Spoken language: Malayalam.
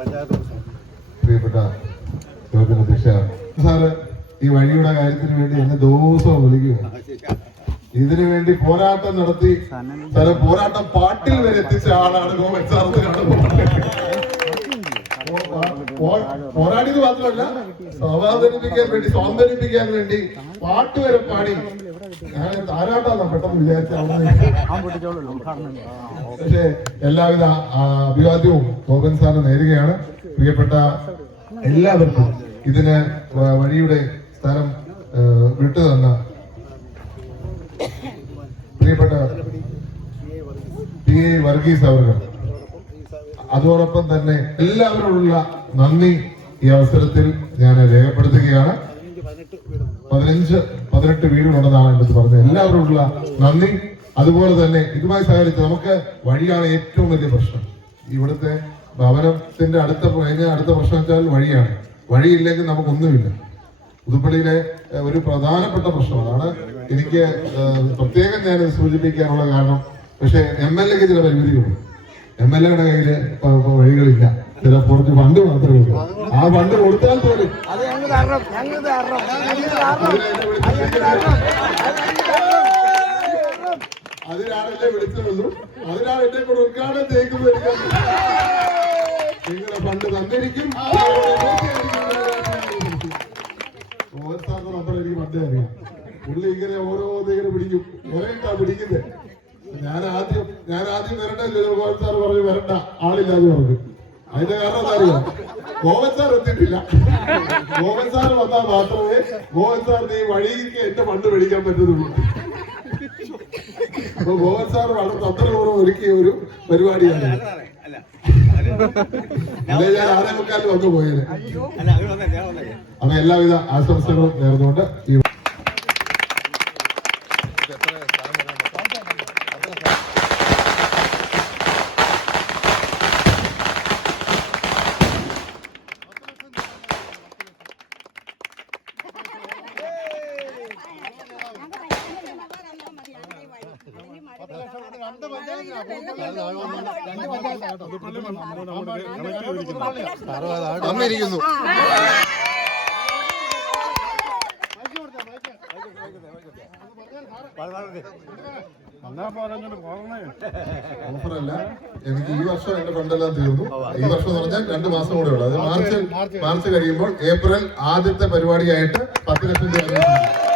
പ്രിയപ്പെട്ട യോഗത്തിന് അധ്യക്ഷ സാറ് ഈ വഴിയുടെ കാര്യത്തിന് വേണ്ടി എന്നെ ദിവസവും വിളിക്കുക ഇതിനു വേണ്ടി പോരാട്ടം നടത്തി പോരാട്ടം പാട്ടിൽ വരെ എത്തിച്ച ആളാണ് ഗോവൻ സാർ എന്ന് കാണുമ്പോൾ. പോരാടിയത് മാത്രമല്ല സമാധാനിപ്പിക്കാൻ വേണ്ടി സൗന്ദര്യപ്പിക്കാൻ വേണ്ടി പാട്ട് വരെ പാടി. ഞാൻ താരാട്ടാന്നാ പെട്ടെന്ന് വിചാരിച്ച പക്ഷേ എല്ലാവിധ അഭിവാദ്യവും ഗോപൻ സാറിന് നേരുകയാണ്. പ്രിയപ്പെട്ട എല്ലാവർക്കും ഇതിന് വഴിയുടെ സ്ഥലം വിട്ടു തന്ന പ്രിയപ്പെട്ട എ. വർഗീസ് അവർ അതോടൊപ്പം തന്നെ എല്ലാവരോടുള്ള നന്ദി. ഈ അവസരത്തിൽ ഞാൻ രേഖപ്പെടുത്തുകയാണ്. പതിനഞ്ച് പതിനെട്ട് വീടുകളുണ്ടെന്നാണ് എന്റെ പറഞ്ഞത്. എല്ലാവരോടുള്ള നന്ദി. അതുപോലെ തന്നെ ഇതുമായി സഹകരിച്ച് നമുക്ക് വഴിയാണ് ഏറ്റവും വലിയ പ്രശ്നം. ഇവിടുത്തെ ഭവനത്തിന്റെ അടുത്ത കഴിഞ്ഞ അടുത്ത പ്രശ്നം വെച്ചാൽ വഴിയാണ്. വഴിയില്ലെങ്കിൽ നമുക്കൊന്നുമില്ല. പുതുപ്പള്ളിയിലെ ഒരു പ്രധാനപ്പെട്ട പ്രശ്നം അതാണ്. എനിക്ക് പ്രത്യേകം ഞാൻ സൂചിപ്പിക്കാനുള്ള കാരണം പക്ഷേ എം എൽ എക്ക് ചില പരിമിതികളുണ്ട്. എം എൽ എയുടെ കയ്യിൽ വഴികളില്ല. ചില കുറച്ച് ഫണ്ട് മാത്രമേ ഉള്ളൂ. ആ ഫണ്ട് കൊടുത്താൽ പോലും അതിനാണെന്നെ വിളിച്ചതുള്ളൂ അതിനാണ് എന്നെ കൂടെ ഉദ്ഘാടനം ചെയ്യുന്നത് നിങ്ങളെ ഫണ്ട് തന്നിരിക്കും മോഹൻ സാറിന്റെ നമ്പർ എനിക്ക് പണ്ടേ അറിയാം പുള്ളി ഇങ്ങനെ ഓരോ ഇങ്ങനെ പിടിക്കും. എവിടെയിട്ടാ പിടിക്കുന്നത് ഞാൻ ആദ്യം ഞാൻ ആദ്യം വരണ്ടല്ലോ മോഹൻ സാർ പറഞ്ഞു വരണ്ട. ആളില്ലാതെ പറഞ്ഞു. അതിന്റെ കാരണം എന്താ അറിയാം? ഗോവൻ സാർ എത്തിയിട്ടില്ല. ഗോവൻ സാർ വന്നാൽ മാത്രമേ ഗോവൻ സാർ ഈ വഴിക്ക് എന്റെ ഫണ്ട് മേടിക്കാൻ പറ്റുന്നുള്ളൂ അപ്പൊ ഗോവൻ സാർ വളരെ തന്ത്രപൂർവം ഒരുക്കിയ ഒരു പരിപാടിയാണ് അല്ലെ ഞാൻ ആറേ മുക്കാലിൽ വന്നു പോയത് അപ്പൊ എല്ലാവിധ ആശംസകളും നേർന്നുകൊണ്ട് ഈ തന്നിരിക്കുന്നു ഓഫറല്ല എനിക്ക് ഈ വർഷം എന്റെ ഫണ്ടെല്ലാം തീർന്നു ഈ വർഷം എന്ന് പറഞ്ഞാൽ രണ്ട് മാസം കൂടെ ഉള്ളു അത് മാർച്ച് മാർച്ച് കഴിയുമ്പോൾ ഏപ്രിൽ ആദ്യത്തെ പരിപാടിയായിട്ട് പത്ത് ലക്ഷം രൂപ